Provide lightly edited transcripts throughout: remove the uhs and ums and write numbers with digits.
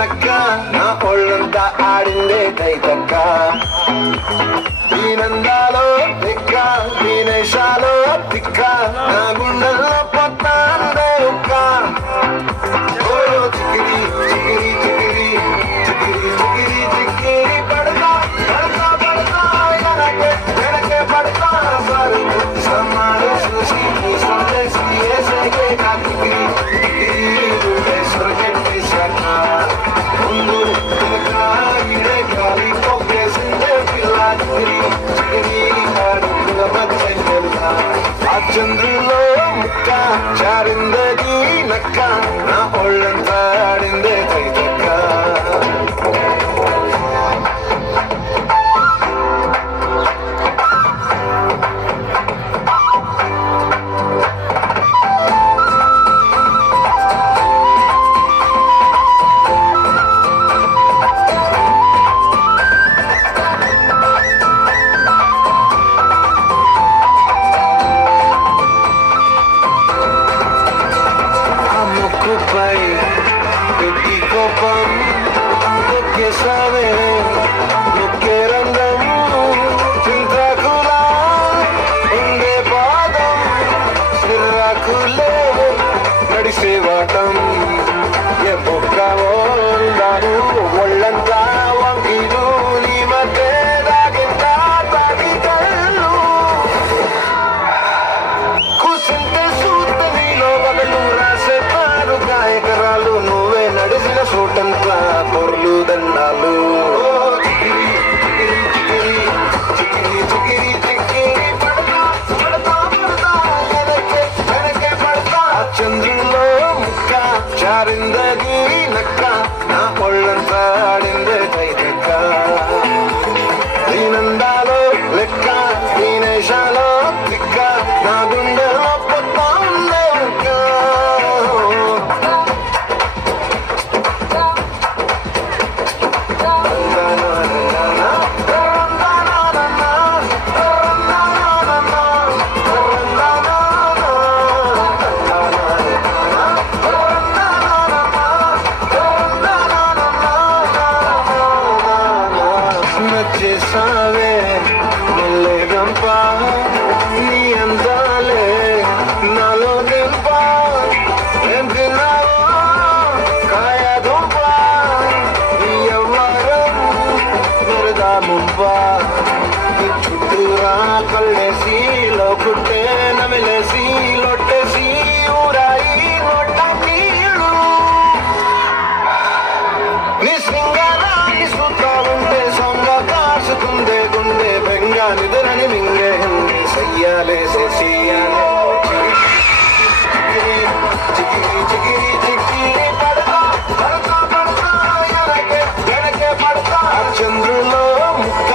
నక్క నా ఒళ్ళంతా ఆడిందే దైతక్క దీనందాలో లెక్క దీనేశాలో తిక్క నా గుండెల్లో పొత్త అందే ఉక్క చిక్కిరి చిక్కిరి చిక్కిరి చిక్కిరి చిక్కిరి చిక్కిరి పడతా పడతా పడతా వెనకే పడతా సారు సమ్మాడు చూసి సందేశి ఏసేకే కాకిరి చంద్రులో ముక్క చారిందది నక్క నా ఒళ్ళంతా ఆడిందే దైతక్క కోపం ఒకే సావే ఒకే రంగం చింతకులా ఉండే పాదం సిర్రాకులే నడిసే వాటం ఏ బొక్కవో ఉండారు ఒళ్ళంతా వంగిలు నీ మధ్య దాగిందా తాగి కళ్ళు కూసింటే సూత నీలో వగలు రాసేస్తారు గాయకరాలు నువ్వే నడిసిన చోటంతా పొర్లు దండాలు చంద్రులో ముక్క చారిందది నక్క నా ఒళ్ళంతా ఆడిందే దైతక్క దీనందాలో లెక్క దీనేశాలో తిక్క నా గుండెలో పొత్త ఉందే ఉక్క చేసావే నిల్లే గంప నీ అందాలే నాలో నింప ఏం తిన్నావో కాయ దుంప నీ ఎవ్వరం మెరదా ముంప నీ చుట్టూరా కళ్ళేసి లోకుట్టే నమిలేసి లొట్టేసి ఊరాయి నోట నీళ్ళు నీ శృంగారాన్ని చూస్తా ఉంటే కాసుకుందే గుండె బెంగా నిదురని మింగే సయ్యాలే సయ్యాలే చికిరి చికిరి చికిరి పడతా పడతా పడతా వెనకే పడతా చంద్రులో ముక్క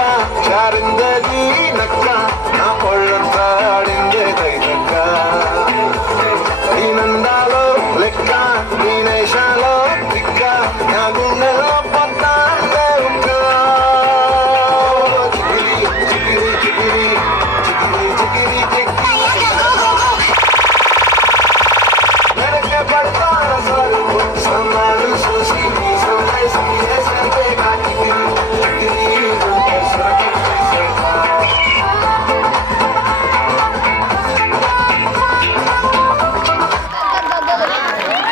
చారిందది నక్క నా ఒళ్ళంతా ఆడిందే దైతక్క దీనందాలో లెక్క దీనేశాలో తిక్క నా గుండె